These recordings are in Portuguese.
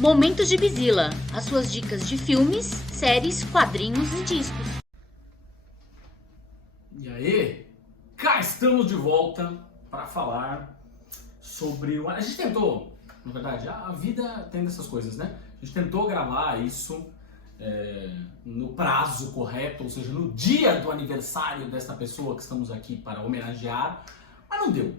Momentos de Bizila, as suas dicas de filmes, séries, quadrinhos e discos. E aí, cá estamos de volta para falar sobre... A gente tentou, na verdade, a vida tem dessas coisas, né? A gente tentou gravar isso no prazo correto, ou seja, no dia do aniversário desta pessoa que estamos aqui para homenagear, mas não deu.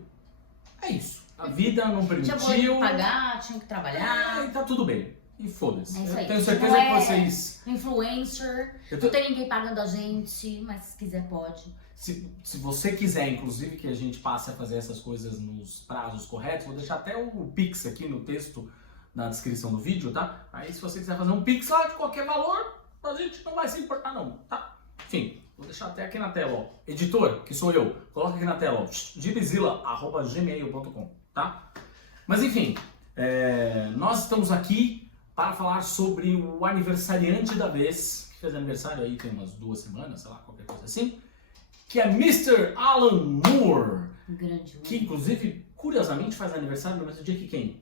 É isso. A vida não permitiu. Tinha boleto que pagar, tinha que trabalhar. E tá tudo bem. E foda-se. É isso aí. Eu tenho certeza Não que é vocês... influencer, não tem ninguém pagando a gente, mas se quiser pode. Se você quiser, inclusive, que a gente passe a fazer essas coisas nos prazos corretos, vou deixar até o Pix aqui no texto na descrição do vídeo, tá? Aí se você quiser fazer um Pix lá de qualquer valor, a gente não vai se importar não, tá? Enfim, vou deixar até aqui na tela, ó. Editor, que sou eu, coloca aqui na tela, ó. gibizila@gmail.com, tá? Mas enfim, nós estamos aqui para falar sobre o aniversariante da vez, que fez aniversário aí tem umas 2 semanas, sei lá, qualquer coisa assim, que é Mr. Alan Moore. Grande. Que inclusive, curiosamente, faz aniversário no mesmo dia que quem?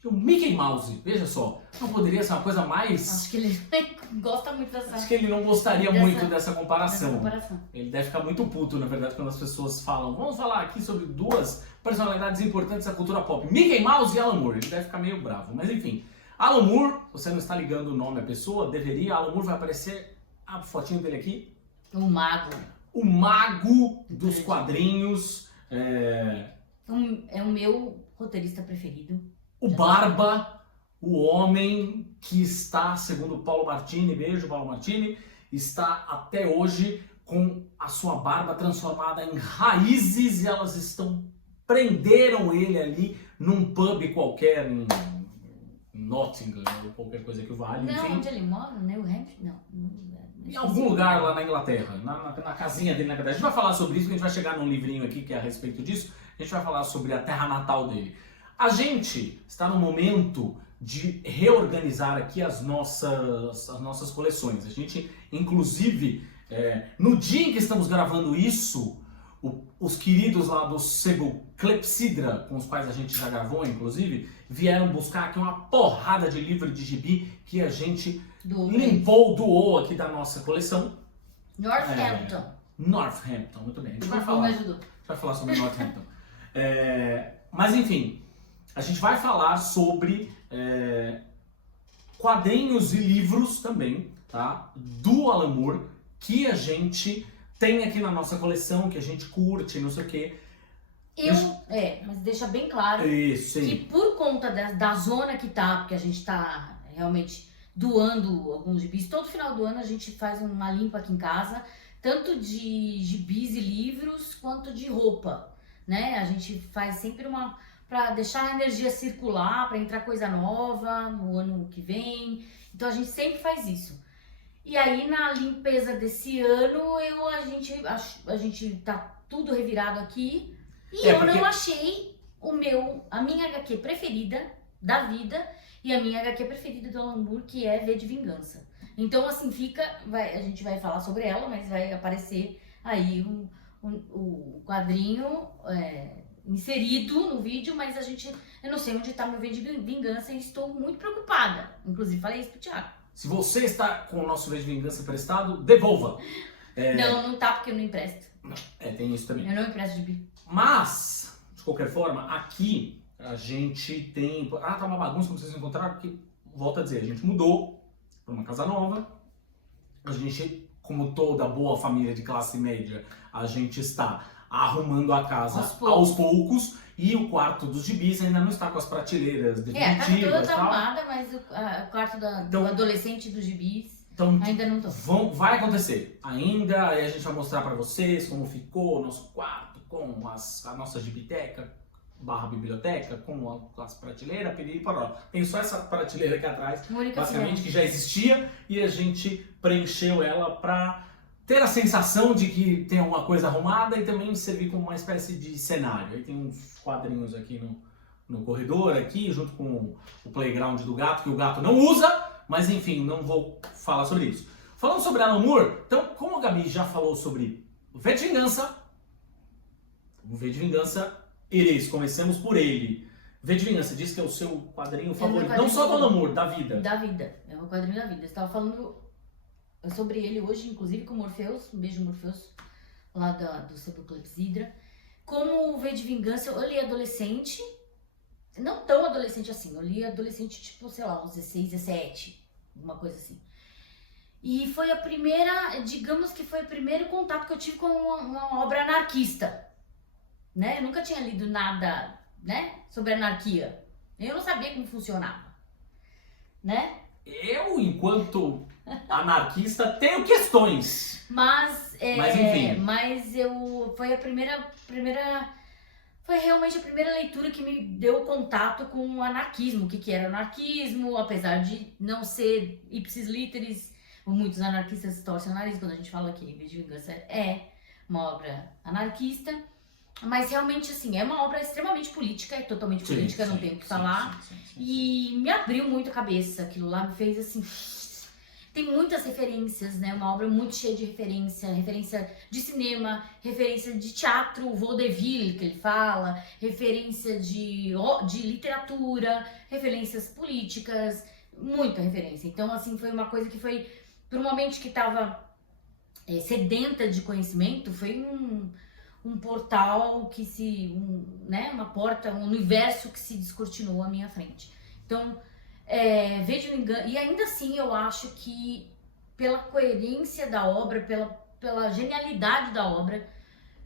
Que o Mickey Mouse, veja só. Não poderia ser uma coisa mais... Acho que ele gosta muito dessa... Acho que ele não gostaria muito dessa comparação. comparação. Ele deve ficar muito puto, na verdade, quando as pessoas falam: vamos falar aqui sobre 2 personalidades importantes da cultura pop, Mickey Mouse e Alan Moore. Ele deve ficar meio bravo, mas enfim. Alan Moore, você não está ligando o nome à pessoa, deveria. Alan Moore vai aparecer a fotinho dele aqui. O mago. O mago dos quadrinhos. É o meu roteirista preferido. O Barba, o homem que está, segundo Paulo Martini, beijo Paulo Martini, está até hoje com a sua barba transformada em raízes e elas prenderam ele ali num pub qualquer em Nottingham ou qualquer coisa que vale, Não, enfim. onde ele mora? New Hampshire? Não. Em algum lugar lá na Inglaterra, na casinha dele na verdade. A gente vai falar sobre isso, porque a gente vai chegar num livrinho aqui que é a respeito disso. A gente vai falar sobre a terra natal dele. A gente está no momento de reorganizar aqui as nossas coleções. A gente, inclusive, no dia em que estamos gravando isso, os queridos lá do Sebo Clepsydra, com os quais a gente já gravou, inclusive, vieram buscar aqui uma porrada de livro de gibi que a gente doou aqui da nossa coleção. Northampton, muito bem. A gente vai falar sobre Northampton. Mas enfim, a gente vai falar sobre quadrinhos e livros também, tá? Do Alan Moore, que a gente tem aqui na nossa coleção, que a gente curte, não sei o quê. Mas deixa bem claro que por conta da zona que tá, porque a gente tá realmente doando alguns gibis, todo final do ano a gente faz uma limpa aqui em casa, tanto de gibis e livros, quanto de roupa, né? A gente faz sempre para deixar a energia circular, para entrar coisa nova no ano que vem. Então a gente sempre faz isso. E aí na limpeza desse ano a gente tá tudo revirado aqui e não achei a minha HQ preferida da vida e a minha HQ preferida do Alan Moore, que é V de Vingança. Então assim a gente vai falar sobre ela, mas vai aparecer aí o quadrinho inserido no vídeo, mas eu não sei onde está meu V de Vingança e estou muito preocupada. Inclusive falei isso pro Thiago. Se você está com o nosso V de Vingança emprestado, devolva. Não tá, porque eu não empresto. Tem isso também. Eu não empresto gibi. Mas, de qualquer forma, aqui a gente tem... tá uma bagunça, como vocês encontraram, porque, volto a dizer, a gente mudou para uma casa nova. A gente, como toda boa família de classe média, a gente está arrumando a casa aos poucos. E o quarto dos gibis ainda não está com as prateleiras definitivas. Tá toda arrumada, mas o quarto do adolescente dos gibis ainda não tô. Vai acontecer ainda, aí a gente vai mostrar pra vocês como ficou o nosso quarto, com a nossa gibiteca / biblioteca, com as prateleiras, tem só essa prateleira aqui atrás, basicamente, que já existia, e a gente preencheu ela pra ter a sensação de que tem alguma coisa arrumada e também servir como uma espécie de cenário. Aí tem uns quadrinhos aqui no corredor, aqui, junto com o playground do gato, que o gato não usa, mas enfim, não vou falar sobre isso. Falando sobre Alan Moore, então, como a Gabi já falou sobre o V de Vingança, começamos por ele. V de Vingança, diz que é o seu quadrinho favorito. quadrinho Não só do Alan Moore, da vida. Da vida. É o quadrinho da vida. Você estava falando sobre ele hoje, inclusive com o Morpheus. Um beijo, Morpheus, lá do Sepulclepsidra. Como o V de Vingança, eu li adolescente. Não tão adolescente assim. Eu li adolescente, tipo, sei lá, uns 16, 17. Uma coisa assim. E foi a primeira, digamos que foi o primeiro contato que eu tive com uma obra anarquista, né? Eu nunca tinha lido nada, né, sobre anarquia. Eu não sabia como funcionava, né? Eu, enquanto anarquista, tenho questões. Mas enfim. Foi a primeira, foi realmente a primeira leitura que me deu contato com o anarquismo, o que era anarquismo, apesar de não ser ipsis literis. Muitos anarquistas torcem o nariz quando a gente fala que V de Vingança é uma obra anarquista, mas realmente, assim, é uma obra extremamente política, é totalmente política, não tenho o que falar, e me abriu muito a cabeça, aquilo lá me fez, assim, tem muitas referências, né, uma obra muito cheia de referência de cinema, referência de teatro, o vaudeville, que ele fala, referência de literatura, referências políticas, muita referência, então, assim, foi uma coisa que foi... Por uma mente que estava sedenta de conhecimento, foi um portal que uma porta, um universo que se descortinou à minha frente. Então, vejo engano, e ainda assim eu acho que pela coerência da obra, pela genialidade da obra,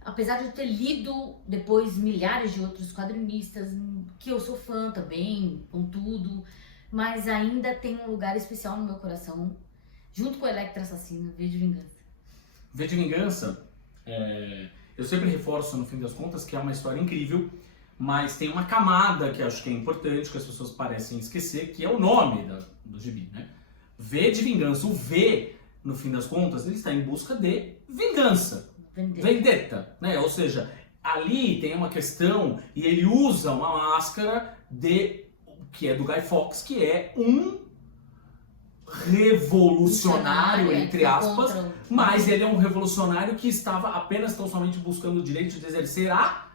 apesar de eu ter lido depois milhares de outros quadrinistas, que eu sou fã também, com tudo, mas ainda tem um lugar especial no meu coração, junto com o Electra Assassino, V de Vingança. V de Vingança, eu sempre reforço, no fim das contas, que é uma história incrível, mas tem uma camada que acho que é importante, que as pessoas parecem esquecer, que é o nome do gibi, né? V de Vingança. O V, no fim das contas, ele está em busca de vingança. Vendetta, né? Ou seja, ali tem uma questão, e ele usa uma máscara que é do Guy Fawkes, que é um revolucionário, entre aspas, mas ele é um revolucionário que estava apenas tão somente buscando o direito de exercer a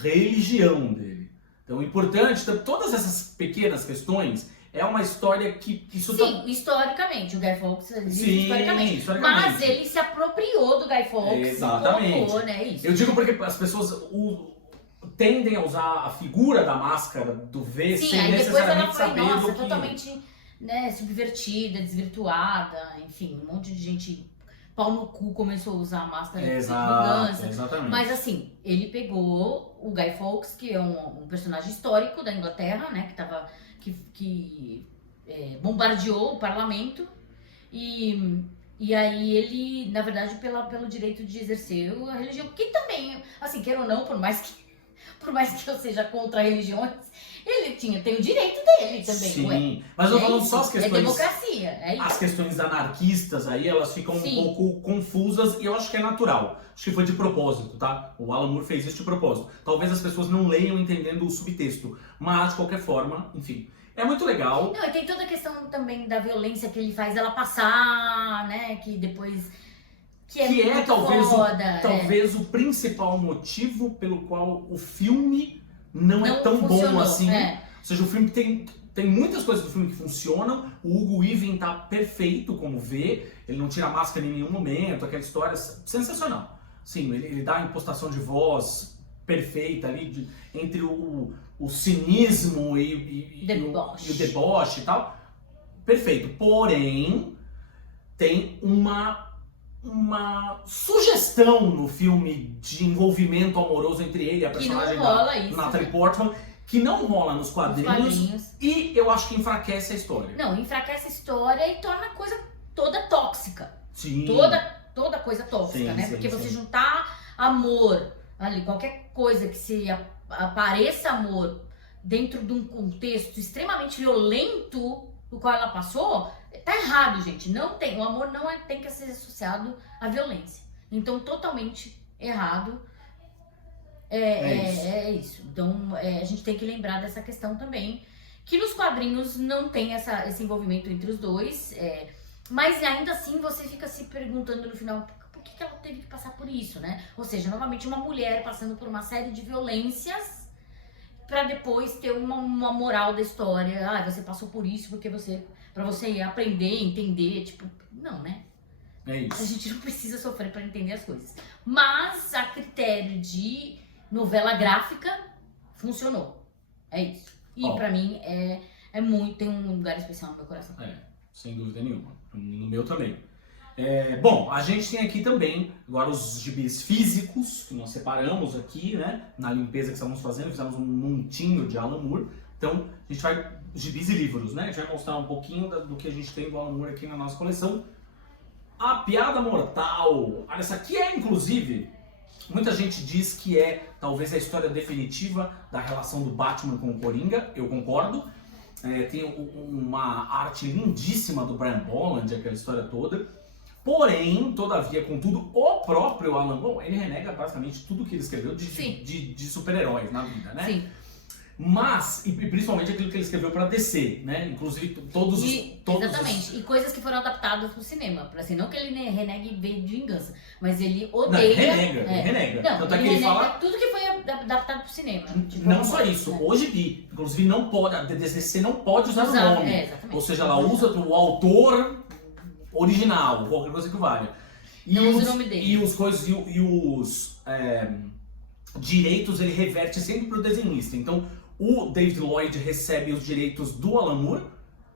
religião dele. Então, importante, todas essas pequenas questões, é uma história que isso... Sim, historicamente, o Guy Fawkes existe historicamente. Mas ele se apropriou do Guy Fawkes. Exatamente. E colocou, né, isso. Eu digo porque as pessoas tendem a usar a figura da máscara do V sem necessariamente saber do que... Nossa, totalmente... né, subvertida, desvirtuada, enfim, um monte de gente pau no cu começou a usar a máscara de vingança. Exatamente. Mas assim, ele pegou o Guy Fawkes, que é um personagem histórico da Inglaterra, né, que bombardeou o parlamento, e aí ele, na verdade, pelo direito de exercer a religião, que também, assim, queira ou não, por mais que eu seja contra religiões, ele tem o direito dele também. Sim, mas eu falando só as questões... É democracia, é isso. As questões anarquistas aí, elas ficam um pouco confusas e eu acho que é natural. Acho que foi de propósito, tá? O Alan Moore fez isso de propósito. Talvez as pessoas não leiam entendendo o subtexto, mas de qualquer forma, enfim... É muito legal. Não, e tem toda a questão também da violência que ele faz ela passar, né? Que depois... Que é talvez o principal motivo pelo qual o filme não é tão bom assim. Ou seja, o filme tem muitas coisas do filme que funcionam. O Hugo Weaving tá perfeito como vê. Ele não tira a máscara em nenhum momento. Aquela história sensacional. Sim, ele dá a impostação de voz perfeita ali entre o cinismo e o deboche e tal. Perfeito. Porém, tem uma sugestão no filme de envolvimento amoroso entre ele e a personagem da Natalie Portman, que não rola nos quadrinhos, e eu acho que enfraquece a história. Não, enfraquece a história e torna a coisa toda tóxica. Sim. Toda coisa tóxica, sim, né? Sim, porque você juntar amor ali, qualquer coisa que se apareça amor dentro de um contexto extremamente violento do qual ela passou, tá errado, gente. Não tem. O amor não tem que ser associado à violência. Então, totalmente errado. É isso. Então, a gente tem que lembrar dessa questão também. Que nos quadrinhos não tem esse envolvimento entre os dois. Mas ainda assim, você fica se perguntando no final, por que ela teve que passar por isso, né? Ou seja, novamente, uma mulher passando por uma série de violências pra depois ter uma moral da história. Ah, você passou por isso porque pra você aprender, entender, tipo, não, né? É isso. A gente não precisa sofrer pra entender as coisas. Mas a critério de novela gráfica, funcionou. É isso. E pra mim é muito, tem um lugar especial no meu coração. Sem dúvida nenhuma. No meu também. Bom, a gente tem aqui também agora os gibis físicos, que nós separamos aqui, né? Na limpeza que estamos fazendo, fizemos um montinho de Alan Moore. Então, a gente vai, gibis e livros, né? A gente vai mostrar um pouquinho do que a gente tem do Alan Moore aqui na nossa coleção. A Piada Mortal. Olha, essa aqui inclusive, muita gente diz que talvez a história definitiva da relação do Batman com o Coringa. Eu concordo. Tem uma arte lindíssima do Brian Bolland, aquela história toda. Porém, todavia, contudo, o próprio Alan Moore, ele renega basicamente tudo que ele escreveu de super-heróis na vida, né? Sim. Mas, e principalmente aquilo que ele escreveu pra DC, né? Inclusive todos exatamente. E coisas que foram adaptadas pro cinema. Assim, não que ele renegue V de Vingança, mas ele odeia... Ele renega. Não, tanto é que ele fala tudo que foi adaptado pro cinema. Tipo, não só isso, hoje vi. Inclusive não pode, a DC não pode usar o nome. Ou seja, ela usa o autor original, qualquer coisa que valha. Não usa o nome dele. E os direitos ele reverte sempre pro desenhista. Então, o David Lloyd recebe os direitos do Alan Moore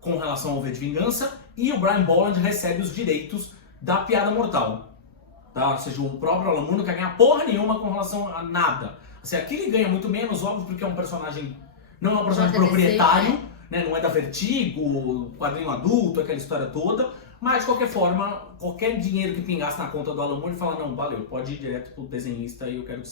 com relação ao V de Vingança e o Brian Bolland recebe os direitos da Piada Mortal. Tá? Ou seja, o próprio Alan Moore não quer ganhar porra nenhuma com relação a nada. Assim, aqui ele ganha muito menos, óbvio, porque é um personagem, não é um personagem proprietário, né? Não é da Vertigo, quadrinho adulto, aquela história toda. Mas, de qualquer forma, qualquer dinheiro que pingasse na conta do Alan Moore, ele fala, não, valeu, pode ir direto pro desenhista e eu quero que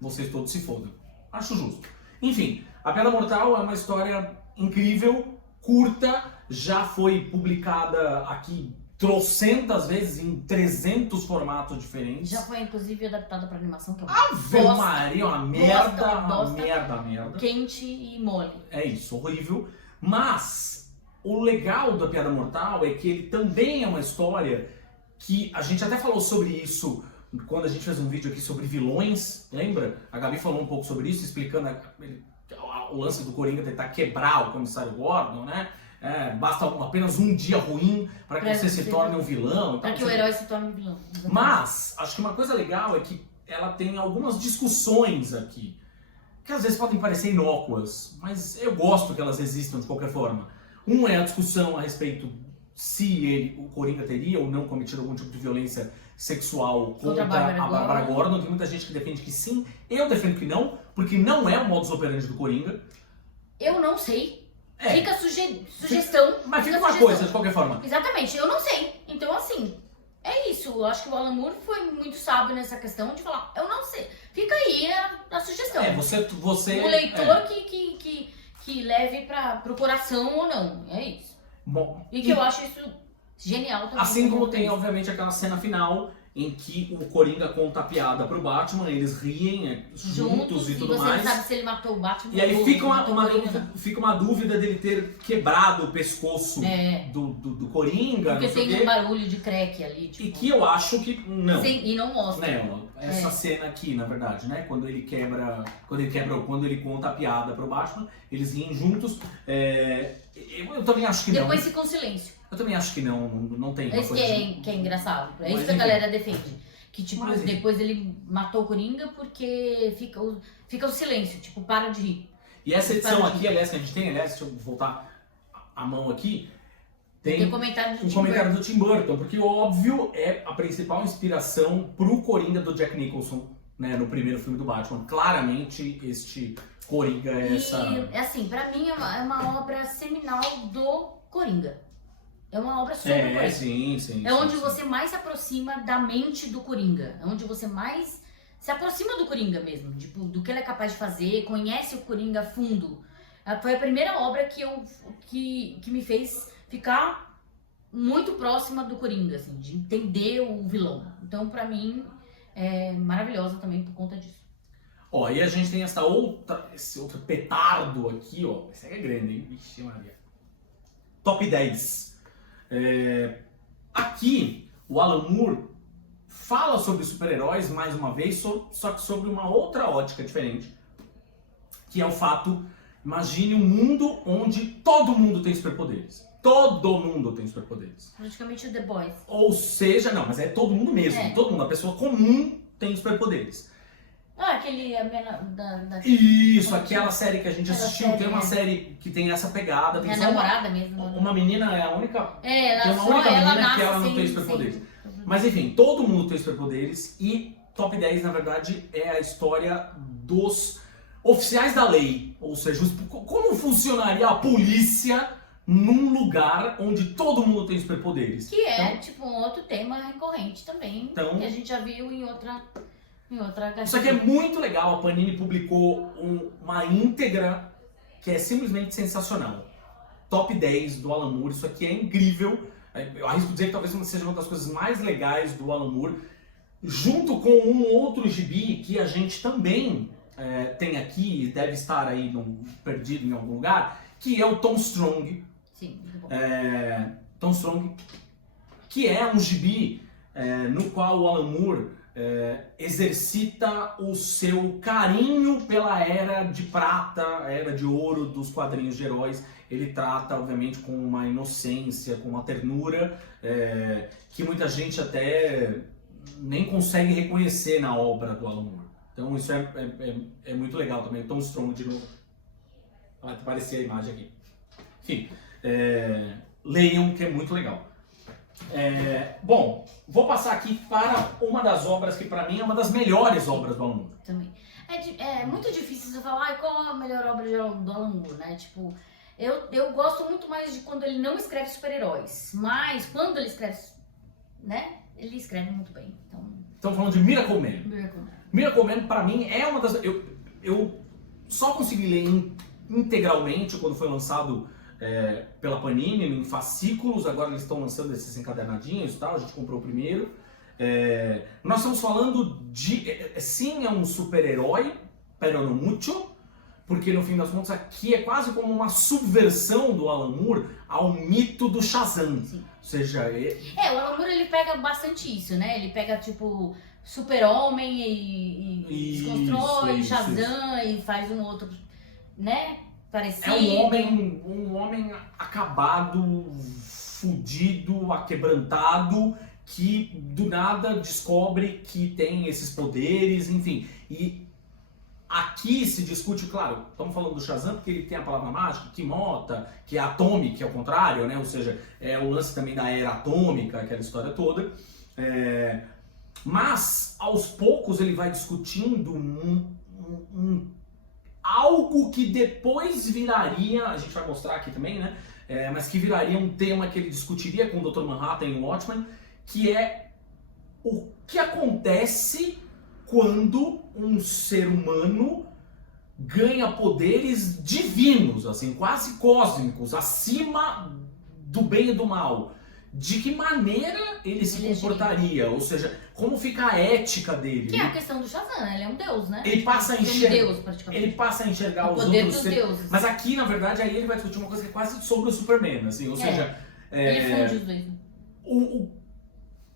vocês todos se fodam. Acho justo. Enfim, A Piada Mortal é uma história incrível, curta, já foi publicada aqui trocentas vezes em 300 formatos diferentes. Já foi, inclusive, adaptada pra animação, que é uma Ave Maria, uma merda. Quente e mole. É isso, horrível. Mas o legal da Piada Mortal é que ele também é uma história que a gente até falou sobre isso quando a gente fez um vídeo aqui sobre vilões, lembra? A Gabi falou um pouco sobre isso, explicando o lance do Coringa tentar quebrar o comissário Gordon, né? Basta apenas um dia ruim para que você se torne um vilão. Para que o herói se torne um vilão. Exatamente. Mas, acho que uma coisa legal é que ela tem algumas discussões aqui, que às vezes podem parecer inócuas, mas eu gosto que elas existam de qualquer forma. Um é a discussão a respeito se o Coringa teria ou não cometido algum tipo de violência sexual contra a Bárbara Gordon. Tem muita gente que defende que sim, eu defendo que não, porque não é o modus operandi do Coringa. Eu não sei. Fica sugestão. Mas fica uma coisa, de qualquer forma. Exatamente, eu não sei. Então, assim, é isso. Eu acho que o Alan Moore foi muito sábio nessa questão de falar, eu não sei. Fica aí a sugestão. Você o leitor que leve pro coração ou não. É isso. Bom, e eu acho isso genial também. Assim como tem, obviamente, aquela cena final em que o Coringa conta a piada pro Batman, eles riem juntos e tudo mais. Você não sabe se ele matou o Batman. E aí fica uma dúvida dele ter quebrado o pescoço do Coringa. Porque tem um barulho de crack ali. Tipo... E que eu acho que não. Sim, e não mostra. Essa cena aqui, na verdade, né? Quando ele conta a piada pro Batman, eles riem juntos. Eu também acho que não. Depois ficam em silêncio. Eu também acho que não tem. É isso que é engraçado. É isso que a galera defende. Que tipo, depois ele matou o Coringa porque fica o silêncio, tipo, para de rir. E essa edição aqui, aliás, que a gente tem, deixa eu voltar a mão aqui. Tem um comentário do Tim Burton, porque óbvio é a principal inspiração pro Coringa do Jack Nicholson, né, no primeiro filme do Batman. Claramente este Coringa é essa... E assim, pra mim é uma obra seminal do Coringa. É uma obra sobre o Coringa. Sim. É onde você mais se aproxima da mente do Coringa. É onde você mais se aproxima do Coringa mesmo, tipo, do que ele é capaz de fazer, conhece o Coringa a fundo. Foi a primeira obra que me fez ficar muito próxima do Coringa, assim, de entender o vilão. Então, pra mim, é maravilhosa também por conta disso. Ó, e a gente tem esse outro petardo aqui, ó. Esse aqui é grande, hein? Vixe, Maria. Top 10. Aqui, o Alan Moore fala sobre super-heróis, mais uma vez, só que sobre uma outra ótica diferente. que é o fato, imagine um mundo onde todo mundo tem superpoderes. Todo mundo tem superpoderes. Praticamente o The Boys. Ou seja, não, mas é todo mundo mesmo. Todo mundo, a pessoa comum tem superpoderes. Aquele... Isso, aquela série que a gente assistiu, tem uma série que tem essa pegada. Tem namorada mesmo. Uma menina é a única... Tem uma única menina que ela não sim, tem superpoderes. Mas enfim, todo mundo tem superpoderes e Top 10, na verdade, é a história dos oficiais da lei. Ou seja, como funcionaria a polícia num lugar onde todo mundo tem superpoderes. Que é, tipo, um outro tema recorrente também, que a gente já viu em outra Isso aqui é muito legal, a Panini publicou uma íntegra que é simplesmente sensacional. Top 10 do Alan Moore, isso aqui é incrível. Eu arrisco dizer que talvez seja uma das coisas mais legais do Alan Moore, junto com um outro gibi que a gente também tem aqui, deve estar aí perdido em algum lugar, que é o Tom Strong. Sim, muito bom. Tom Strong, que é um gibi no qual o Alan Moore exercita o seu carinho pela era de prata, a era de ouro dos quadrinhos de heróis. Ele trata, obviamente, com uma inocência, com uma ternura que muita gente até nem consegue reconhecer na obra do Alan Moore. Então isso é muito legal também. Tom Strong, de novo. Vai aparecer a imagem aqui. Enfim, leiam, que é muito legal. Bom, vou passar aqui para uma das obras que para mim é uma das melhores obras do Alan Moore. Também. É muito difícil você falar qual é a melhor obra do Alan Moore, né? Tipo, eu gosto muito mais de quando ele não escreve super-heróis, mas quando ele escreve, né? Ele escreve muito bem. Estamos falando de Miracle Man. Miracle Man, para mim, é uma das... Eu só consegui ler integralmente quando foi lançado pela Panini, em fascículos. Agora eles estão lançando esses encadernadinhos e tal, a gente comprou o primeiro. Nós estamos falando de... Sim, é um super-herói, pero no mucho, porque no fim das contas aqui é quase como uma subversão do Alan Moore ao mito do Shazam. Sim. Ou seja... o Alan Moore, ele pega bastante isso, né? Ele pega, tipo, Super-Homem e desconstrói Shazam e faz um outro, né? Parecido. Um homem acabado, fudido, aquebrantado, que do nada descobre que tem esses poderes, enfim. E aqui se discute, claro, estamos falando do Shazam porque ele tem a palavra mágica, Kimota, que é Atomic, que é o contrário, né? Ou seja, é o lance também da era atômica, aquela história toda. Mas, aos poucos, ele vai discutindo algo que depois viraria, a gente vai mostrar aqui também, né? Mas que viraria um tema que ele discutiria com o Dr. Manhattan em Watchmen, que é o que acontece quando um ser humano ganha poderes divinos, assim, quase cósmicos, acima do bem e do mal. De que maneira ele se comportaria? Ou seja, como fica a ética dele? Que é a questão do Shazam, ele é um deus, né? Ele passa a enxergar, Deus, praticamente. Ele passa a enxergar os poder outros dos deuses. Mas aqui, na verdade, aí ele vai discutir uma coisa que é quase sobre o Superman, assim, ou seja... Ele funde os dois.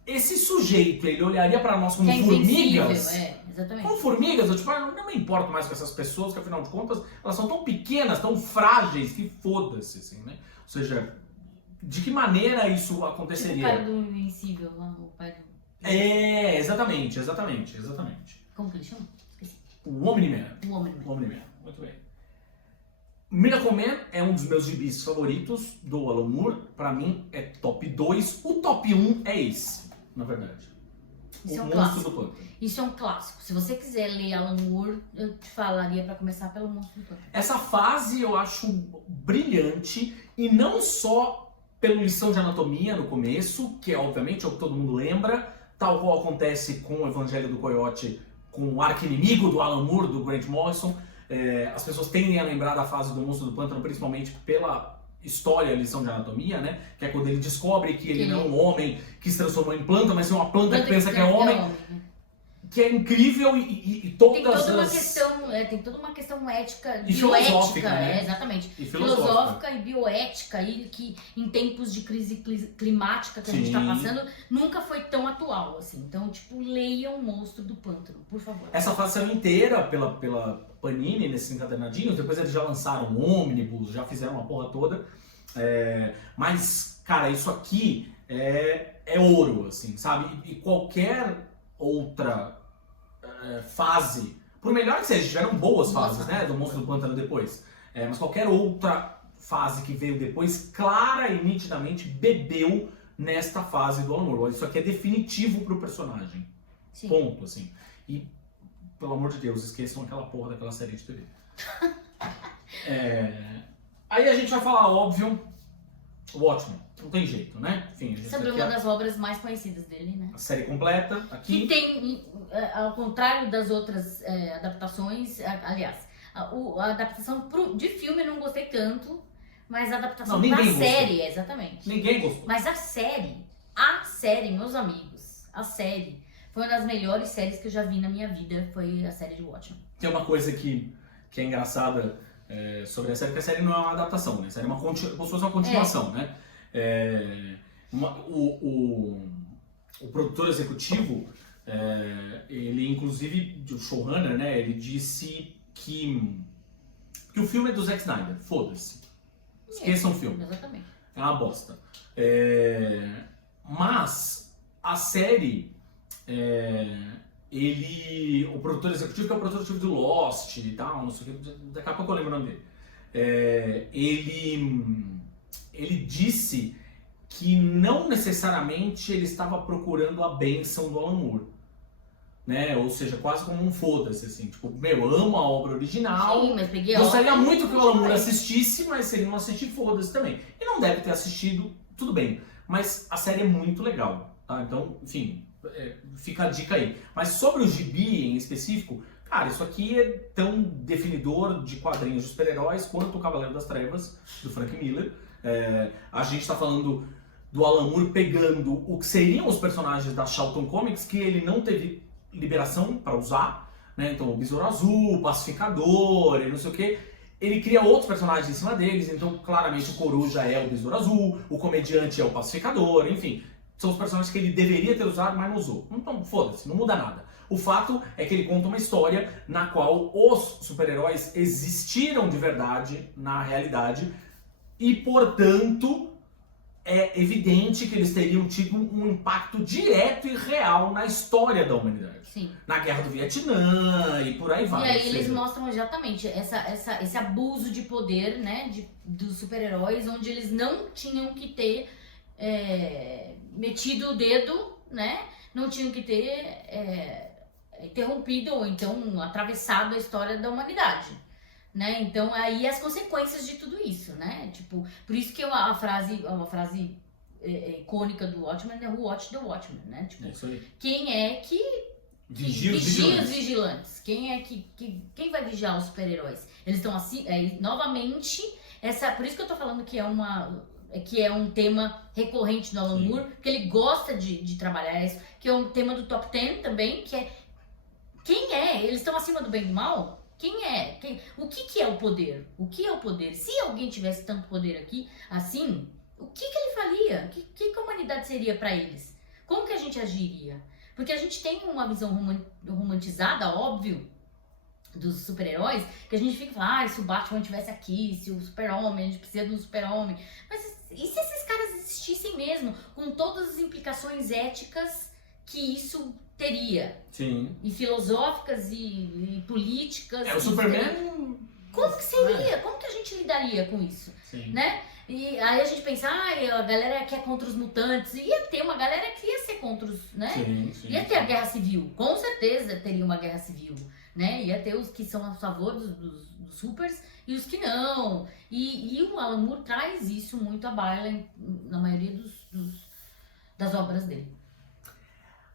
Esse sujeito, ele olharia para nós como que é formigas? Exatamente. Como formigas, eu tipo, não me importo mais com essas pessoas, que afinal de contas, elas são tão pequenas, tão frágeis, que foda-se, assim, né? Ou seja, de que maneira isso aconteceria? Tipo o cara do Invencível, o pai do... exatamente. Como que ele chama? Esqueci. O Omni-Man. Omni-Man. Muito bem. Miracle Man é um dos meus gibis favoritos do Alan Moore. Pra mim é top 2. O top 1 é esse, na verdade. Isso é um Monstro clássico. do Pântano. Isso é um clássico. Se você quiser ler Alan Moore, eu te falaria pra começar pelo Monstro do Pântano. Essa fase eu acho brilhante, e não só pela lição de anatomia no começo, que obviamente é o que todo mundo lembra, tal qual acontece com o Evangelho do Coiote, com o arqui-inimigo do Alan Moore, do Grant Morrison. As pessoas tendem a lembrar da fase do Monstro do Pântano, principalmente pela história, lição de anatomia, né? Que é quando ele descobre que ele não é um homem que se transformou em planta, mas é uma planta que pensa que é homem. que é incrível e todas tem toda uma questão ética, e bioética, né? Exatamente. E filosófica e bioética, e que em tempos de crise climática que a gente tá passando, nunca foi tão atual, assim. Então, tipo, leiam o Monstro do Pântano, por favor. Essa fase saiu inteira pela Panini, nesses encadernadinhos, depois eles já lançaram um ônibus, já fizeram uma porra toda. Mas, cara, isso aqui é ouro, assim, sabe? E qualquer outra fase, por melhor que seja, tiveram boas fases, né, do Monstro do Pântano depois, mas qualquer outra fase que veio depois, clara e nitidamente bebeu nesta fase do Alan Moore. Isso aqui é definitivo pro personagem. Sim. Ponto, assim. E, pelo amor de Deus, esqueçam aquela porra daquela série de TV. Aí a gente vai falar, óbvio, Watchmen. Não tem jeito, né? Enfim, sobre uma das obras mais conhecidas dele, né? A série completa, aqui. Que tem, ao contrário das outras adaptações, aliás, a adaptação de filme eu não gostei tanto, mas a adaptação da série, exatamente. Ninguém gostou. Mas a série, meus amigos, a série foi uma das melhores séries que eu já vi na minha vida, foi a série de Watchmen. Tem uma coisa que é engraçada sobre a série, que a série não é uma adaptação, né? A série é como se fosse uma continuação, né? O produtor executivo, ele inclusive, o showrunner, né, ele disse que o filme é do Zack Snyder, foda-se, esqueçam o filme, exatamente. É uma bosta, mas a série, o produtor executivo, que é o produtor executivo do Lost e tal, não sei o que, daqui a pouco eu lembro o nome dele, ele disse que não necessariamente ele estava procurando a bênção do Alan Moore, né? Ou seja, quase como um foda-se, assim, tipo, eu amo a obra original, sim, mas peguei gostaria muito que o Alan Moore assistisse, mas se ele não assistir, foda-se também. E não deve ter assistido, tudo bem, mas a série é muito legal, tá? Então, enfim, fica a dica aí. Mas sobre o gibi em específico, cara, isso aqui é tão definidor de quadrinhos de super-heróis quanto o Cavaleiro das Trevas, do Frank Miller. A gente tá falando do Alan Moore pegando o que seriam os personagens da Charlton Comics, que ele não teve liberação para usar, né? Então o Besouro Azul, o Pacificador e não sei o que. Ele cria outros personagens em cima deles, então claramente o Coruja é o Besouro Azul, o Comediante é o Pacificador, enfim. São os personagens que ele deveria ter usado, mas não usou. Então foda-se, não muda nada. O fato é que ele conta uma história na qual os super-heróis existiram de verdade na realidade e, portanto, é evidente que eles teriam tido um impacto direto e real na história da humanidade. Sim. Na Guerra do Vietnã e por aí vai. E aí eles mostram exatamente esse abuso de poder, né, dos super-heróis, onde eles não tinham que ter metido o dedo, né, não tinham que ter interrompido ou então atravessado a história da humanidade, né? Então aí as consequências de tudo isso, né? Tipo, por isso que uma frase icônica do Watchmen é Who Watch the Watchmen, né? Tipo, quem é que vigia os vigilantes? Quem vai vigiar os super-heróis? Eles estão assim, novamente, por isso que eu tô falando que é um tema recorrente do Alan Moore, porque ele gosta de trabalhar isso, que é um tema do Top 10 também, que é quem é? Eles estão acima do bem e do mal? Quem é? O que é o poder? O que é o poder? Se alguém tivesse tanto poder aqui, assim, o que ele faria? O que a humanidade seria para eles? Como que a gente agiria? Porque a gente tem uma visão romantizada, óbvio, dos super-heróis, que a gente fica falando, se o Batman estivesse aqui, se o super-homem, a gente precisa de um super-homem. Mas e se esses caras existissem mesmo, com todas as implicações éticas que isso teria? Sim. E filosóficas e políticas. O Superman. Como que seria? Como que a gente lidaria com isso? Sim. Né? E aí a gente pensa, a galera que é contra os mutantes. Ia ter uma galera que ia ser contra os, né? Sim, ia ter a guerra civil. Com certeza teria uma guerra civil. Né? Ia ter os que são a favor dos supers e os que não. E o Alan Moore traz isso muito à baila na maioria das obras dele.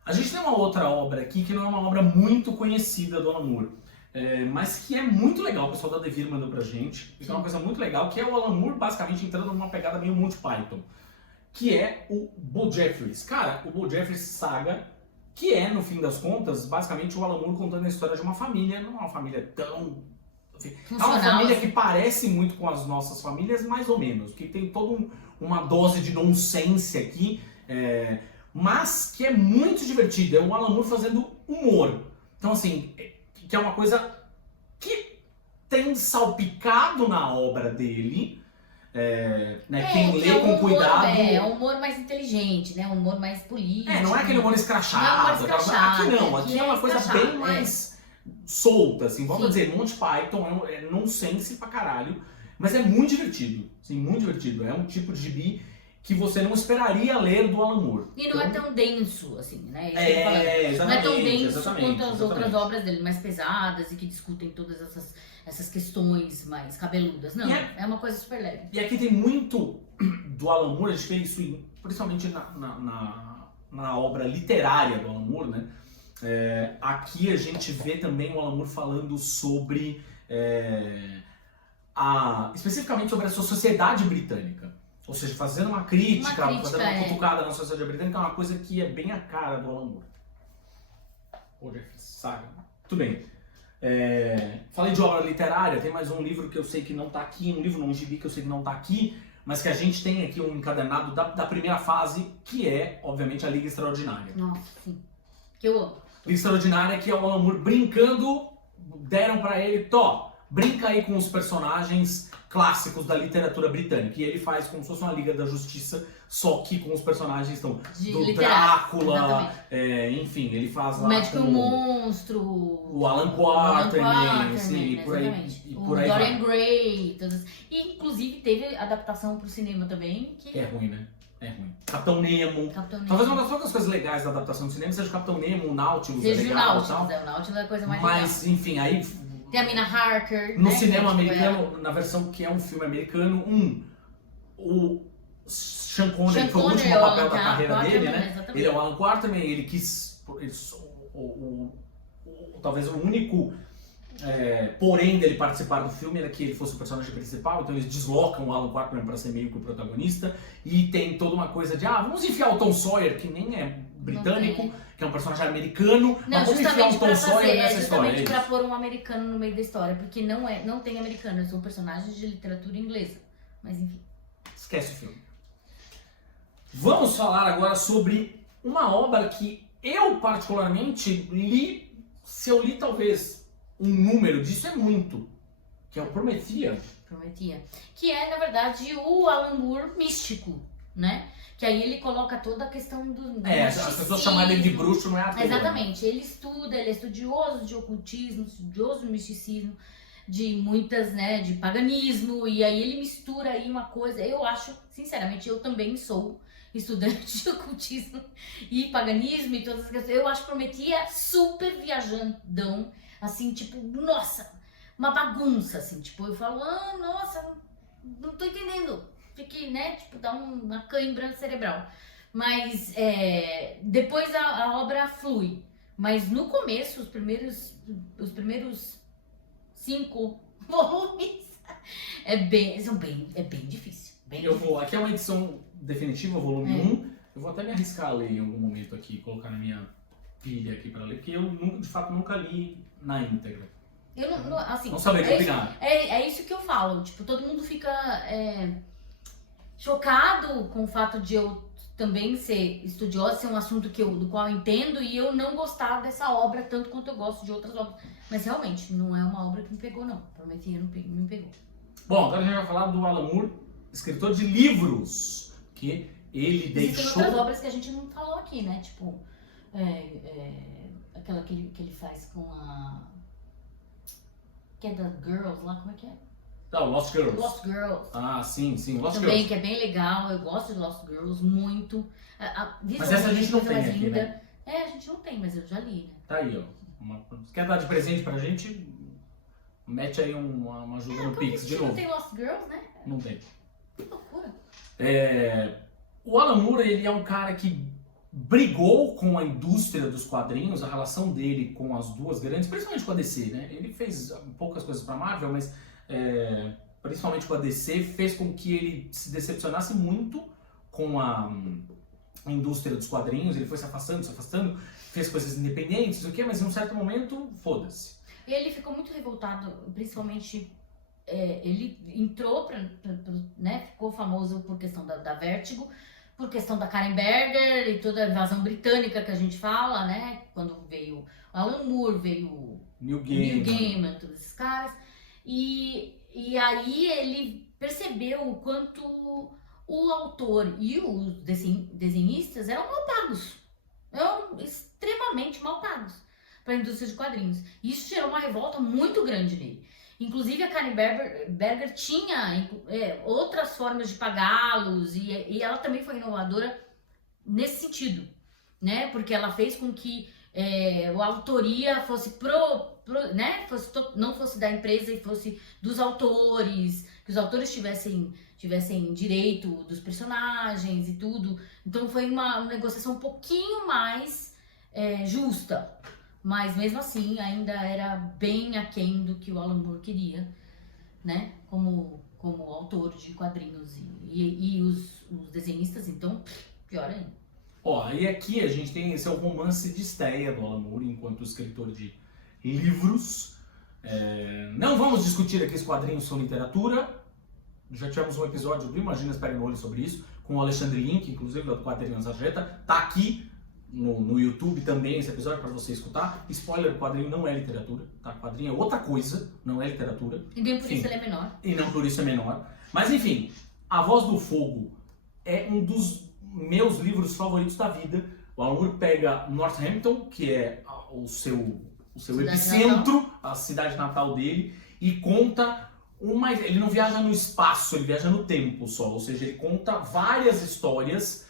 A gente tem uma outra obra aqui que não é uma obra muito conhecida do Alan Moore, mas que é muito legal, o pessoal da Devir mandou pra gente, que é uma coisa muito legal, que é o Alan Moore basicamente entrando numa pegada meio Monty Python, que é o Bo Jeffries. Cara, o Bo Jeffries saga que é, no fim das contas, basicamente o Alan Moore contando a história de uma família, não é uma família tão... É uma família que parece muito com as nossas famílias, mais ou menos, que tem toda uma dose de nonsense aqui, mas que é muito divertido. É o Alan Moore fazendo humor. Então, assim, que é uma coisa que tem salpicado na obra dele, né? Quem lê com cuidado... É um humor mais inteligente, né? Um humor mais político. Não é aquele humor escrachado. Aqui não, aqui é uma coisa bem mais solta, assim. Vamos dizer, Monty Python é nonsense pra caralho, mas é muito divertido, assim, muito divertido. É um tipo de gibi que você não esperaria ler do Alan Moore. E não é tão denso, assim, né? Exatamente. Não é tão denso quanto as outras obras dele, mais pesadas e que discutem todas essas questões mais cabeludas. Não, é uma coisa super leve. E aqui tem muito do Alan Moore, a gente vê isso principalmente na obra literária do Alan Moore, né? Aqui a gente vê também o Alan Moore falando sobre, especificamente sobre a sua sociedade britânica. Ou seja, fazendo uma crítica fazendo uma cutucada na sociedade britânica, é uma coisa que é bem a cara do Alan Moore. Pô, sabe? Tudo bem. Falei de obra literária, tem mais um livro que eu sei que não tá aqui, um gibi que eu sei que não tá aqui, mas que a gente tem aqui um encadernado da primeira fase, que é, obviamente, a Liga Extraordinária. Nossa, sim. Que eu amo. Liga Extraordinária, que é o Alan Moore brincando, deram pra ele, brinca aí com os personagens clássicos da literatura britânica. E ele faz como se fosse uma Liga da Justiça, só que com os personagens do Drácula, enfim, ele faz lá o Médico Monstro, o Alan Quatermain, e por aí, o Dorian Gray, todas. E inclusive teve adaptação pro cinema também, que é ruim, né? É ruim. Capitão Nemo. Talvez uma das poucas coisas legais da adaptação do cinema seja o Capitão Nemo, o Nautilus, seja legal, o Nautilus é a coisa mais mas, legal. Enfim, aí... Tem a Mina Harker. No cinema americano, na versão que é um filme americano, o Sean Connery foi o último papel da carreira dele, né? Exatamente. Ele é o Alan Quatermain, ele quis... talvez o único porém dele participar do filme era que ele fosse o personagem principal, então eles deslocam o Alan Quatermain para ser meio que o protagonista, e tem toda uma coisa de, vamos enfiar o Tom Sawyer, que nem é britânico, que é um personagem americano, mas vamos enfiar o Tom Sawyer nessa história. Justamente pra pôr um americano no meio da história, porque não tem americano, são personagens de literatura inglesa, mas enfim. Esquece o filme. Vamos falar agora sobre uma obra que eu particularmente li, se eu li talvez um número disso é muito, que é o Prometia. Que é, na verdade, o Alan Moore místico, né? Que aí ele coloca toda a questão do as pessoas chamam ele de bruxo, não é à toa. Exatamente, ele é estudioso de ocultismo, estudioso de misticismo, de muitas, né, de paganismo, e aí ele mistura aí uma coisa, eu acho, sinceramente, eu também sou estudante de ocultismo e paganismo e todas as questões, eu acho Prometia super viajandão, assim, tipo, nossa, uma bagunça, assim, tipo, eu falo, nossa, não tô entendendo, fiquei, né, tipo, dá uma cãibra cerebral, mas depois a obra flui, mas no começo, os primeiros 5 volumes, é bem difícil, aqui é uma edição definitiva, volume 1, eu vou até me arriscar a ler em algum momento aqui, colocar na minha pilha aqui pra ler, porque eu, de fato, nunca li na íntegra. Eu não assim... Não saberia opinar. É isso que eu falo, tipo, todo mundo fica chocado com o fato de eu também ser estudiosa, ser um assunto do qual eu entendo, e eu não gostar dessa obra tanto quanto eu gosto de outras obras. Mas realmente, não é uma obra que me pegou, não. Prometia, não me pegou. Bom, agora a gente vai falar do Alan Moore, escritor de livros, que ele deixou... Existem outras obras que a gente não falou aqui, né? Tipo, aquela que ele faz com a... que é das Girls lá, como é que é? Lost Girls. Lost Girls. Sim, Lost também, Girls. Que é bem legal, eu gosto de Lost Girls muito. Mas essa a gente não tem aqui, né? A gente não tem, mas eu já li, né? Tá aí, ó. Quer dar de presente pra gente? Mete aí uma ajuda no Pix de novo. Não tem Lost Girls, né? Não tem. Que loucura. O Alan Moore, ele é um cara que brigou com a indústria dos quadrinhos, a relação dele com as duas grandes, principalmente com a DC, né? Ele fez poucas coisas pra Marvel, mas principalmente com a DC, fez com que ele se decepcionasse muito com a a indústria dos quadrinhos, ele foi se afastando, fez coisas independentes, o quê? Mas em um certo momento, foda-se. Ele ficou muito revoltado, principalmente, ele entrou, né, ficou famoso por questão da Vertigo, por questão da Karen Berger e toda a invasão britânica que a gente fala, né, quando veio o Alan Moore, veio o Neil Gaiman, todos esses caras, e aí ele percebeu o quanto o autor e os desenhistas eram mal pagos, eram extremamente mal pagos para a indústria de quadrinhos. E isso gerou uma revolta muito grande nele. Inclusive a Karen Berger tinha outras formas de pagá-los e ela também foi inovadora nesse sentido, né? Porque ela fez com que a autoria fosse né? Não fosse da empresa e fosse dos autores, que os autores tivessem direito dos personagens e tudo. Então foi uma negociação um pouquinho mais justa. Mas mesmo assim, ainda era bem aquém do que o Alan Moore queria, né? Como autor de quadrinhos. E os desenhistas, então, pior ainda. Ó, e aqui a gente tem esse romance de estreia do Alan Moore enquanto escritor de livros. Não vamos discutir aqui se quadrinhos são literatura. Já tivemos um episódio do Imagina Espere no Olho sobre isso, com o Alexandre Link, inclusive, do Quadrinhos Arjeta. Tá aqui no YouTube também esse episódio para você escutar. Spoiler, o quadrinho não é literatura, tá? O quadrinho é outra coisa, não é literatura. E nem por isso ele é menor. E não por isso é menor. Mas enfim, A Voz do Fogo é um dos meus livros favoritos da vida. O Alan Moore pega Northampton, que é o seu epicentro, a cidade natal dele, e conta ele não viaja no espaço, ele viaja no tempo só. Ou seja, ele conta várias histórias,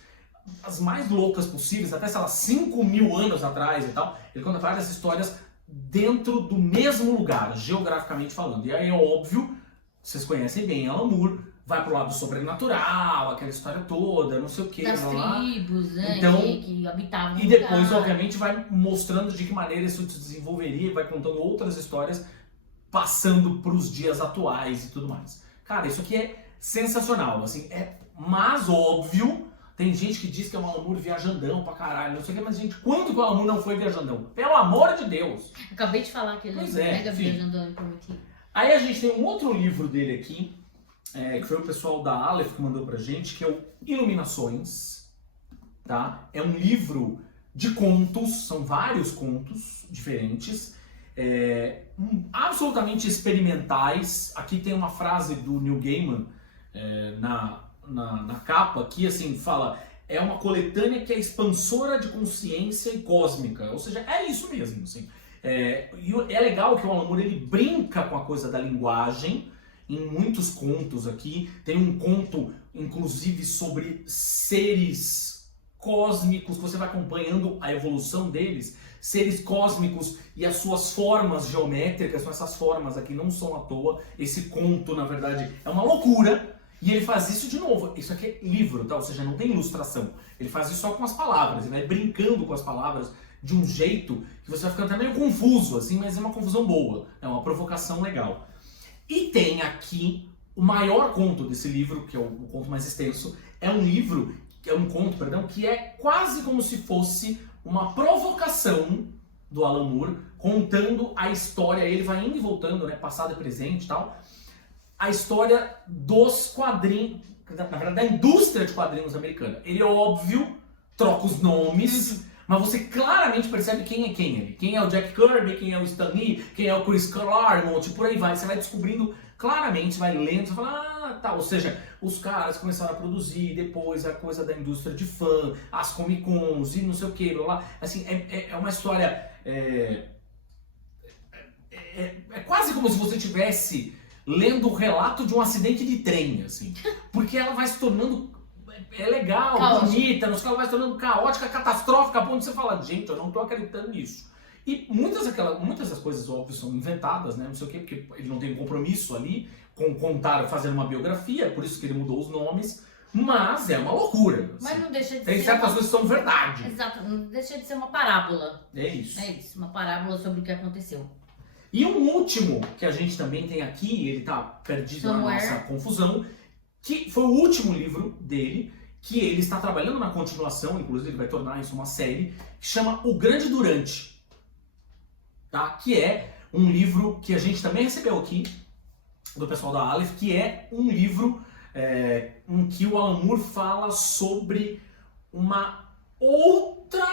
as mais loucas possíveis, até, sei lá, 5.000 anos atrás e tal. Ele conta várias histórias dentro do mesmo lugar, geograficamente falando. E aí é óbvio, vocês conhecem bem Alan Moore, vai pro lado sobrenatural, aquela história toda, não sei o que. Das tribos, né, então, que habitavam e depois, obviamente, vai mostrando de que maneira isso se desenvolveria, vai contando outras histórias, passando pros dias atuais e tudo mais. Cara, isso aqui é sensacional, assim, mas óbvio. Tem gente que diz que é um Alan Moore viajandão pra caralho, não sei o que, mas gente, quando que o Alan Moore não foi viajandão? Pelo amor de Deus! Acabei de falar que ele é mega viajandão prometido. Aí a gente tem um outro livro dele aqui, que foi o pessoal da Aleph que mandou pra gente, que é o Iluminações, tá? É um livro de contos, são vários contos diferentes, absolutamente experimentais. Aqui tem uma frase do Neil Gaiman na capa, que assim fala: é uma coletânea que é expansora de consciência e cósmica, ou seja, é isso mesmo, assim. E é legal que o Alan Moore ele brinca com a coisa da linguagem em muitos contos aqui. Tem um conto, inclusive, sobre seres cósmicos, que você vai acompanhando a evolução deles, seres cósmicos e as suas formas geométricas. São essas formas aqui, não são à toa. Esse conto, na verdade, é uma loucura. E ele faz isso de novo. Isso aqui é livro, tá? Ou seja, não tem ilustração. Ele faz isso só com as palavras. Ele vai brincando com as palavras de um jeito que você vai ficando até meio confuso, assim, mas é uma confusão boa. É uma provocação legal. E tem aqui o maior conto desse livro, que é o conto mais extenso. É um conto, que é quase como se fosse uma provocação do Alan Moore, contando a história. Ele vai indo e voltando, né? Passado e presente e tal. A história dos quadrinhos, na verdade, da indústria de quadrinhos americana. Ele, óbvio, troca os nomes, mas você claramente percebe quem é quem ali. Quem é o Jack Kirby, quem é o Stan Lee, quem é o Chris Claremont, por aí vai. Você vai descobrindo claramente, vai lendo, você fala, tá. Ou seja, os caras começaram a produzir, depois a coisa da indústria de fã, as Comic Cons e não sei o que, blá blá. Assim, é uma história... É quase como se você tivesse lendo o relato de um acidente de trem, assim. Porque ela vai se tornando... É legal, caótica, bonita, ela vai se tornando caótica, catastrófica, a ponto de você falar, gente, eu não tô acreditando nisso. E muitas das coisas, óbvio, são inventadas, né? Não sei o quê, porque ele não tem um compromisso ali com fazendo uma biografia, por isso que ele mudou os nomes. Mas é uma loucura. Assim. Mas não deixa de tem certas coisas que são verdade. Exato, não deixa de ser uma parábola. É isso. É isso, uma parábola sobre o que aconteceu. E um último que a gente também tem aqui, ele tá perdido na nossa confusão, que foi o último livro dele, que ele está trabalhando na continuação, inclusive ele vai tornar isso uma série, que chama O Grande Durante, tá? Que é um livro que a gente também recebeu aqui, do pessoal da Aleph, que é um livro em que o Alan Moore fala sobre uma outra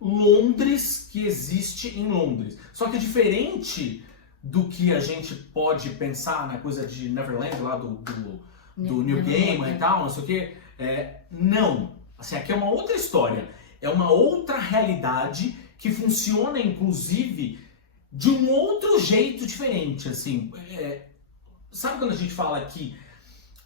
Londres que existe em Londres. Só que diferente do que a gente pode pensar na coisa de Neverland, lá do Neil Gaiman e tal, não sei o quê, não. Assim, aqui é uma outra história. É uma outra realidade que funciona, inclusive, de um outro jeito diferente, assim. Sabe quando a gente fala que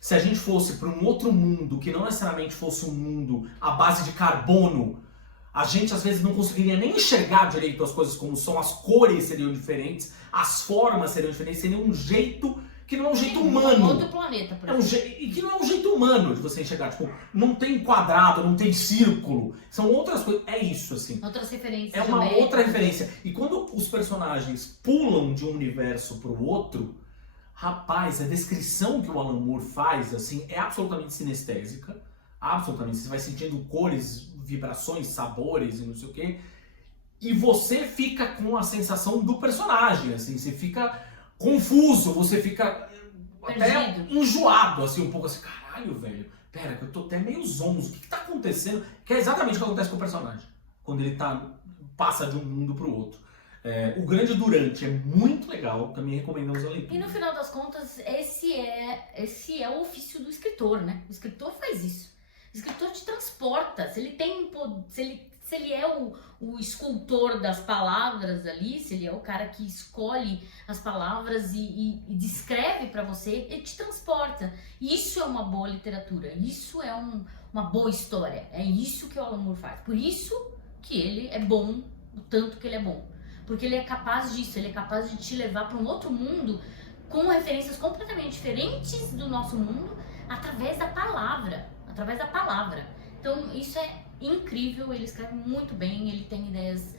se a gente fosse para um outro mundo, que não necessariamente fosse um mundo à base de carbono, a gente às vezes não conseguiria nem enxergar direito as coisas como são, as cores seriam diferentes, as formas seriam diferentes, seria um jeito que não é um jeito humano. Outro planeta, por exemplo. E que não é um jeito humano de você enxergar. Tipo, não tem quadrado, não tem círculo. São outras coisas. É isso, assim. Outras referências. É uma outra referência. E quando os personagens pulam de um universo para o outro, rapaz, a descrição que o Alan Moore faz, assim, é absolutamente sinestésica. Absolutamente. Você vai sentindo cores, vibrações, sabores e não sei o quê. E você fica com a sensação do personagem, assim. Você fica confuso, você fica até enjoado, assim, um pouco assim. Caralho, velho. Pera, que eu tô até meio zonzo. O que tá acontecendo? Que é exatamente o que acontece com o personagem. Quando ele passa de um mundo pro outro. O Grande Durante é muito legal, também recomendamos a leitura. E no final das contas, esse é o ofício do escritor, né? O escritor faz isso. O escritor te transporta. Se ele tem, se ele é o escultor das palavras ali, se ele é o cara que escolhe as palavras e descreve para você, ele te transporta. Isso é uma boa literatura. Isso é uma boa história. É isso que o Alan Moore faz. Por isso que ele é bom, o tanto que ele é bom. Porque ele é capaz disso, ele é capaz de te levar para um outro mundo com referências completamente diferentes do nosso mundo através da palavra. Então isso é incrível, ele escreve muito bem, ele tem ideias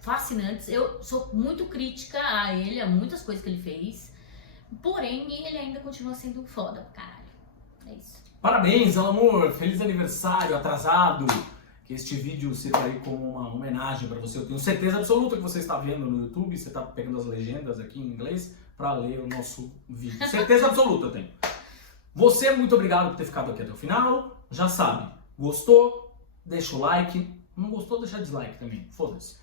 fascinantes. Eu sou muito crítica a ele, a muitas coisas que ele fez, porém ele ainda continua sendo foda pra caralho. É isso. Parabéns, Alan Moore, feliz aniversário atrasado. Que este vídeo sirva aí como uma homenagem para você. Eu tenho certeza absoluta que você está vendo no YouTube, você está pegando as legendas aqui em inglês para ler o nosso vídeo. Certeza absoluta eu tenho. Você, muito obrigado por ter ficado aqui até o final. Já sabe, gostou? Deixa o like. Não gostou? Deixa dislike também. Foda-se.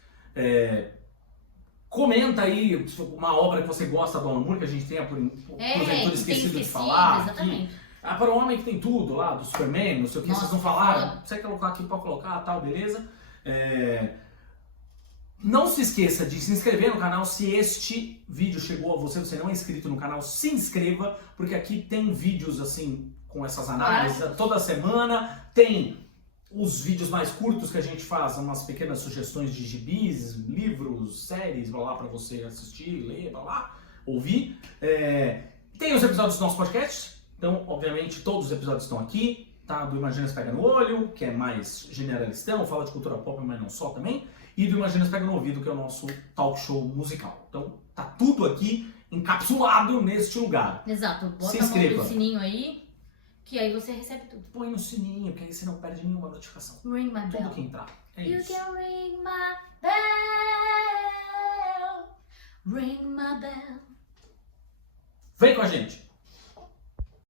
Comenta aí uma obra que você gosta do Alan Moore, que a gente tenha porventura esquecido de falar. Exatamente. Para o Homem que Tem Tudo, lá, do Superman, não sei o que, vocês não falaram. Você quer colocar aqui, pode colocar, tal, beleza? Não se esqueça de se inscrever no canal. Se este vídeo chegou a você, você não é inscrito no canal, se inscreva, porque aqui tem vídeos assim, com essas análises toda semana. Tem os vídeos mais curtos que a gente faz, umas pequenas sugestões de gibis, livros, séries, blá blá, pra você assistir, ler, blá blá, ouvir. Tem os episódios do nosso podcast. Então, obviamente, todos os episódios estão aqui, tá? Do Imagina Se Pega no Olho, que é mais generalistão, fala de cultura pop, mas não só também. E do Imagina Se Pega no Ouvido, que é o nosso talk show musical. Então, tá tudo aqui encapsulado neste lugar. Exato. Bota Se inscreva. A mão no sininho aí, que aí você recebe tudo. Põe no sininho, que aí você não perde nenhuma notificação. Ring my bell. Tudo que entrar. É You isso. can ring my bell. Ring my bell. Vem com a gente!